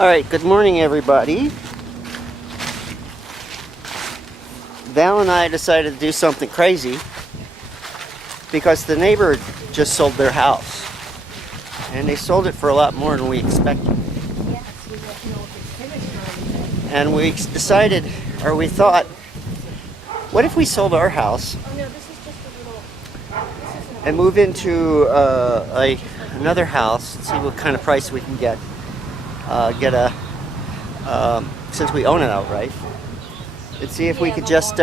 Alright, good morning everybody. Val and I decided to do something crazy because the neighbor just sold their house. And they sold it for a lot more than we expected. And we decided, or we thought, what if we sold our house and move into another house and see what kind of price we can get. Since we own it outright, and see if we could just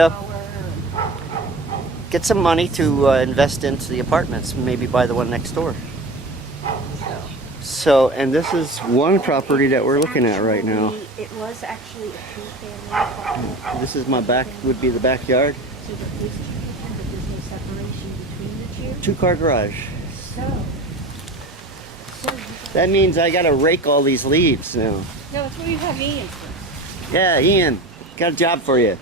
get some money to invest into the apartments, maybe buy the one next door. So, and this is one property that we're looking at right now. It was actually a two-family. This is my back, would be the backyard. So there's no separation between the two. Two-car garage. So That means I gotta rake all these leaves now. no, it's where you have Ian for. Yeah, Ian, got a job for you.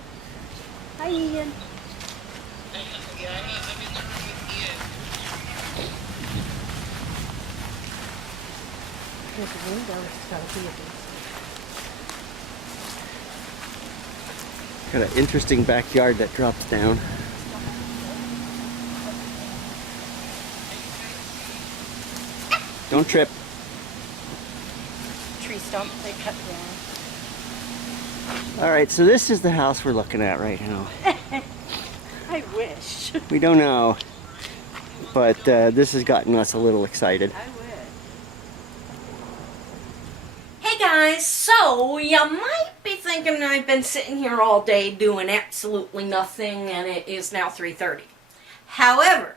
Hi, Ian. There's a window. It's got to be a Got an interesting backyard that drops down. Don't trip. tree stump they cut down. Alright, so this is the house we're looking at right now. I wish. We don't know, but this has gotten us a little excited. I would. Hey guys, so you might be thinking I've been sitting here all day doing absolutely nothing and it is now 3:30. However,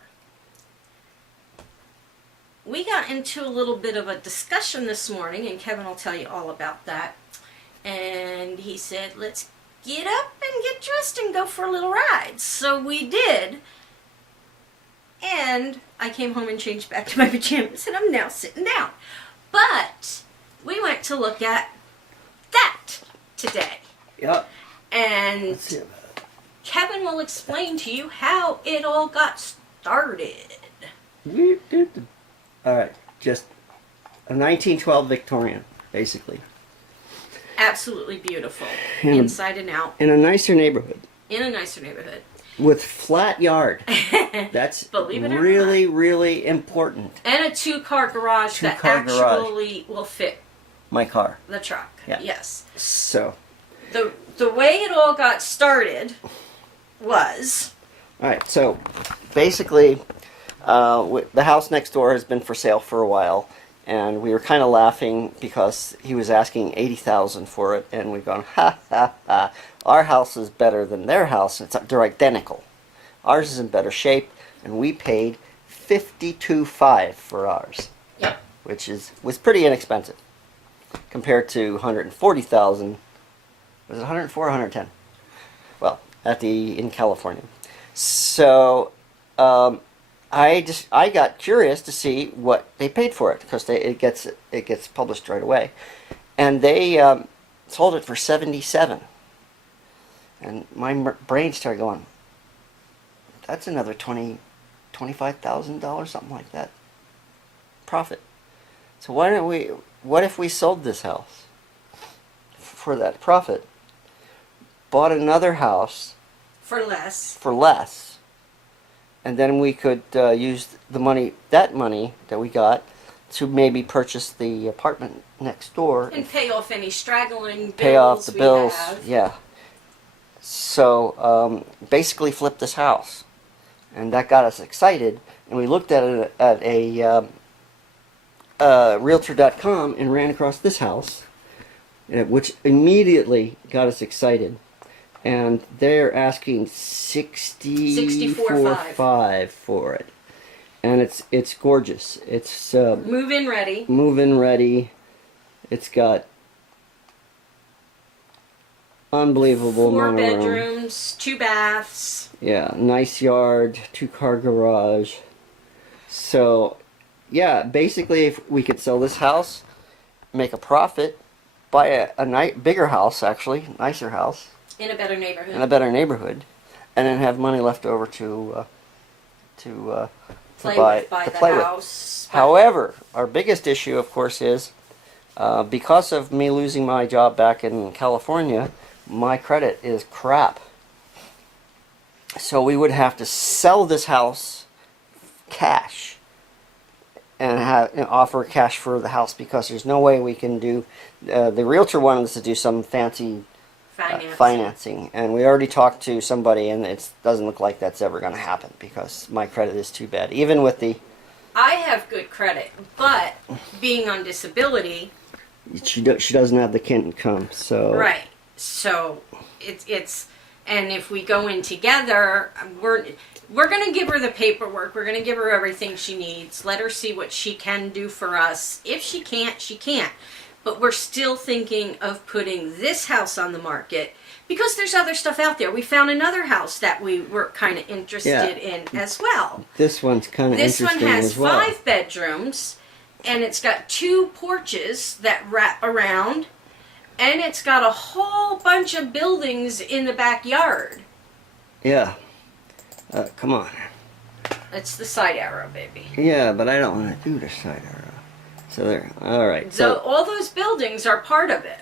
we got into a little bit of a discussion this morning, and Kevin will tell you all about that. And he said, let's get up and get dressed and go for a little ride. So we did. And I came home and changed back to my pajamas, and I'm now sitting down. But we went to look at that today. Yep. And Kevin will explain to you how it all got started. Alright, just a 1912 Victorian, basically. Absolutely beautiful, In a- inside and out, In a nicer neighborhood. in a nicer neighborhood. With flat yard. That's Believe it or really, really important. And a two-car garage that Two-car garage. actually will fit My car. the truck. Yeah. Yes. So, The way it all got started was... alright, so basically, the house next door has been for sale for a while, and we were kind of laughing because he was asking $80,000 for it, and we've gone, ha ha ha, our house is better than their house. They're identical. Ours is in better shape, and we paid $52,500 for ours, Yep. which was pretty inexpensive compared to $140,000. Was it 104 or 110? Well, in California. So, I got curious to see what they paid for it because it gets published right away, and they sold it for $77,000, and my brain started going, that's another $25,000, something like that, profit. So what if we sold this house for that profit, bought another house For less. for less, and then we could use that money that we got to maybe purchase the apartment next door And pay off any straggling bills pay off the we bills. have. Yeah. So basically, flip this house, and that got us excited. And we looked at it at a Realtor.com and ran across this house, which immediately got us excited. And they're asking $64,500 for it, and it's gorgeous. It's Move-in ready. move-in ready. It's got unbelievable 4 amount of room. bedrooms, 2 baths. Yeah, nice yard, 2-car garage. So, yeah, basically, if we could sell this house, make a profit, buy a bigger house, actually, nicer house. In a better neighborhood. In a better neighborhood, and then have money left over to play buy with, buy to the play with. house. However, our biggest issue, of course, is Because of me losing my job back in California, my credit is crap. So we would have to sell this house cash and offer cash for the house, because there's no way we can do. The realtor wanted us to do some fancy financing, and we already talked to somebody, and it doesn't look like that's ever going to happen because my credit is too bad. Even with the, I have good credit, but being on disability, she doesn't have the income, so right? So it's and if we go in together, we're going to give her the paperwork. We're going to give her everything she needs. Let her see what she can do for us. If she can't, she can't. But we're still thinking of putting this house on the market because there's other stuff out there. We found another house that we were kind of interested in as well. This one's kind of interesting This one has as well. 5 bedrooms, and it's got 2 porches that wrap around, and it's got a whole bunch of buildings in the backyard. Yeah. Come on. It's the side arrow, baby. Yeah, but I don't want to do the side arrow. So there. All right. So all those buildings are part of it.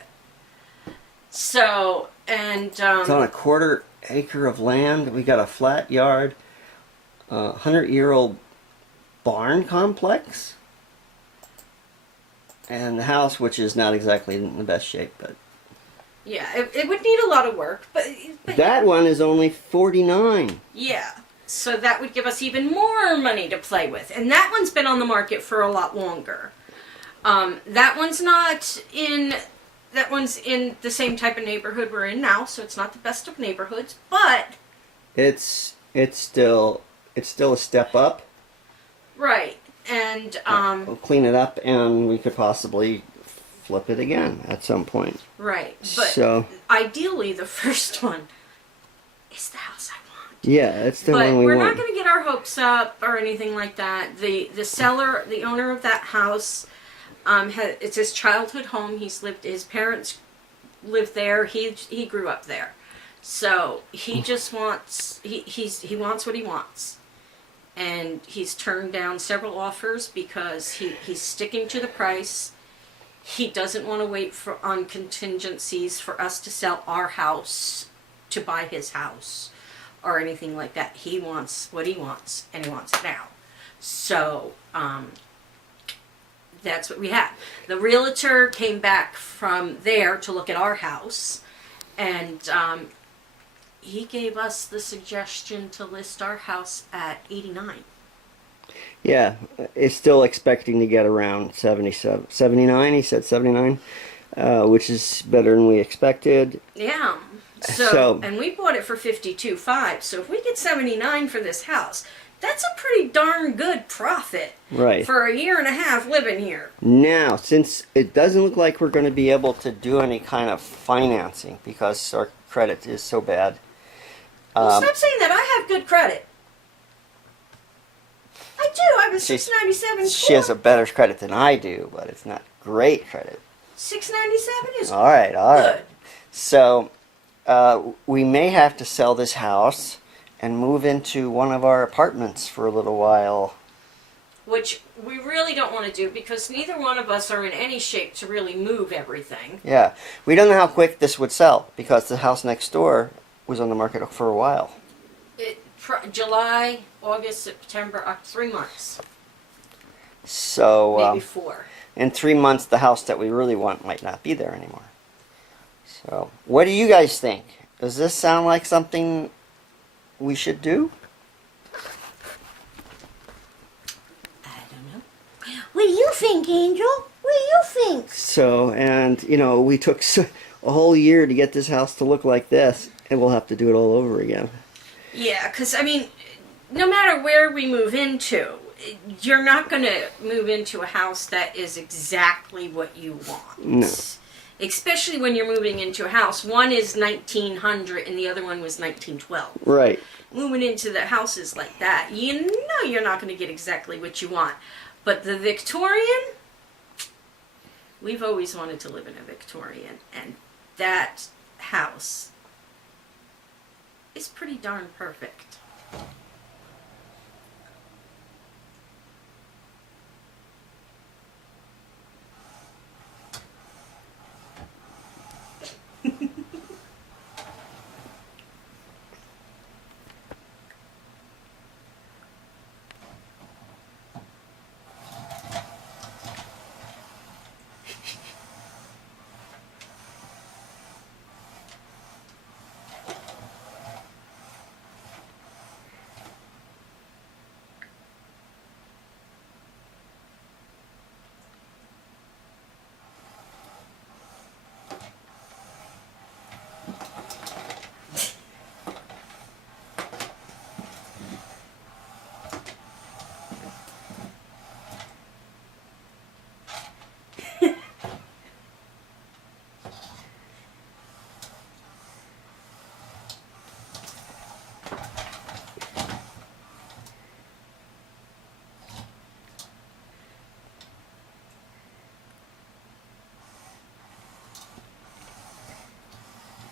So, and it's on a 1/4 acre of land. We got a flat yard, 100-year-old barn complex, and the house, which is not exactly in the best shape, but yeah, it would need a lot of work, but that one is only 49. yeah. So that would give us even more money to play with, and that one's been on the market for a lot longer. That one's not in. That one's in the same type of neighborhood we're in now, so it's not the best of neighborhoods, but it's still a step up. right. And We'll clean it up, and we could possibly flip it again at some point. right. But So ideally, the first one is the house I want. yeah, it's the But one we we're want. not going to get our hopes up or anything like that. The seller, the owner of that house, it's his childhood home. His parents lived there. He grew up there, so he just wants he wants what he wants, and he's turned down several offers because he's sticking to the price. He doesn't want to wait on contingencies for us to sell our house to buy his house or anything like that. He wants what he wants, and he wants it now. So that's what we had. The realtor came back from there to look at our house, and he gave us the suggestion to list our house at 89. Yeah, it's still expecting to get around 77, 79. He said 79, which is better than we expected. Yeah. So- And we bought it for 52.5. So if we get 79 for this house, that's a pretty darn good profit. Right. For a year and a half living here. Now, since it doesn't look like we're going to be able to do any kind of financing because our credit is so bad. Well, stop saying that. I have good credit. I do. I have a 697 She has a better credit than I do, but it's not great credit. 697 is All right. good. So, we may have to sell this house and move into one of our apartments for a little while. Which we really don't want to do because neither one of us are in any shape to really move everything. Yeah. We don't know how quick this would sell because the house next door was on the market for a while. July, August, September, 3 months. So, Maybe 4. in 3 months, the house that we really want might not be there anymore. So, what do you guys think? Does this sound like something we should do? I don't know. What do you think, Angel? What do you think? So, and, we took a whole year to get this house to look like this, and we'll have to do it all over again. Yeah, because, no matter where we move into, you're not going to move into a house that is exactly what you want. No. Especially when you're moving into a house. One is 1900 and the other one was 1912. Right. Moving into the houses like that, you know you're not going to get exactly what you want. But the Victorian, we've always wanted to live in a Victorian, and that house is pretty darn perfect.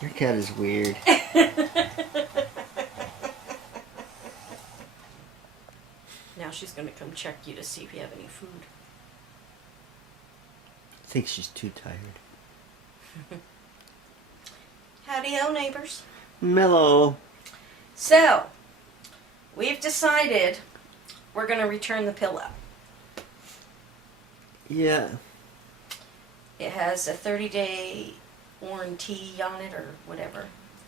Your cat is weird. Now she's going to come check you to see if you have any food. I think she's too tired. Howdy-ho, neighbors. Mellow. So, we've decided we're going to return the pillow. Yeah. It has a 30-day warranty on it or whatever.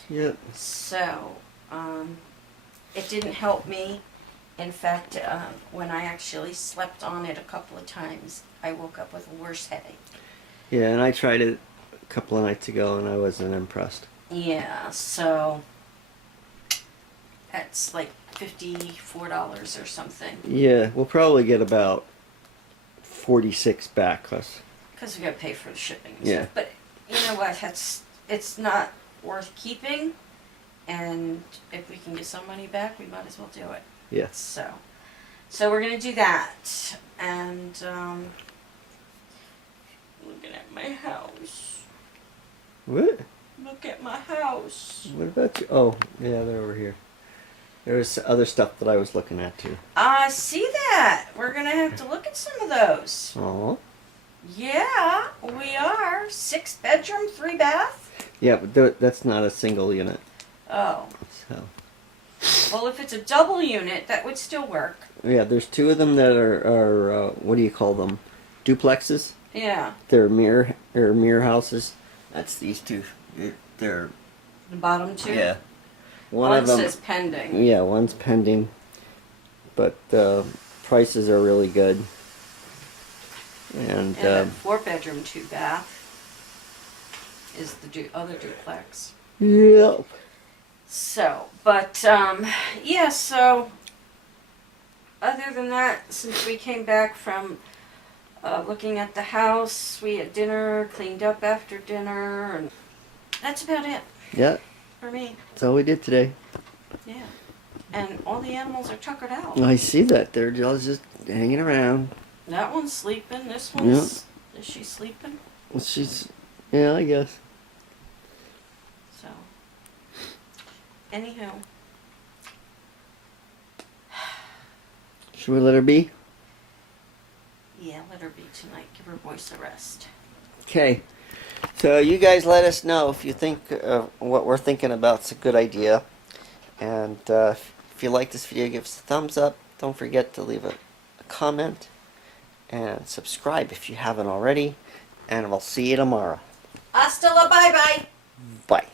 Yep. So, it didn't help me. In fact, when I actually slept on it a couple of times, I woke up with a worse headache. Yeah, and I tried it a couple of nights ago and I wasn't impressed. Yeah, so that's like $54 or something. Yeah, we'll probably get about 46 back, cause Because we got to pay for the shipping. And Yeah. stuff. But you know what? It's not worth keeping. And if we can get some money back, we might as well do it. yes. So we're going to do that. And looking at my house. What? Look at my house. What about you? Oh, yeah, they're over here. There was other stuff that I was looking at too. I see that. We're going to have to look at some of those. Oh. Yeah, we are. 6 bedroom, 3 bath. Yeah, but that's not a single unit. Oh. So. Well, if it's a double unit, that would still work. Yeah, there's 2 of them that are what do you call them? Duplexes. Yeah. They're mirror houses. That's these 2. They're The bottom 2? yeah. One of them says pending. Yeah, one's pending, but prices are really good. And And a 4 bedroom, 2 bath is the other duplex. yeah. So, but, yeah, so, other than that, since we came back from looking at the house, we had dinner, cleaned up after dinner, and that's about it Yeah, for me. that's all we did today. Yeah. And all the animals are tuckered out. I see that. They're just hanging around. That one's sleeping, this one's, is she sleeping? Yeah, I guess. So, anywho. Should we let her be? Yeah, let her be tonight. Give her voice a rest. Okay. So you guys let us know if you think what we're thinking about is a good idea. And if you like this video, give us a thumbs up. Don't forget to leave a comment. And subscribe if you haven't already. And we'll see you tomorrow. Hasta la bye-bye. Bye.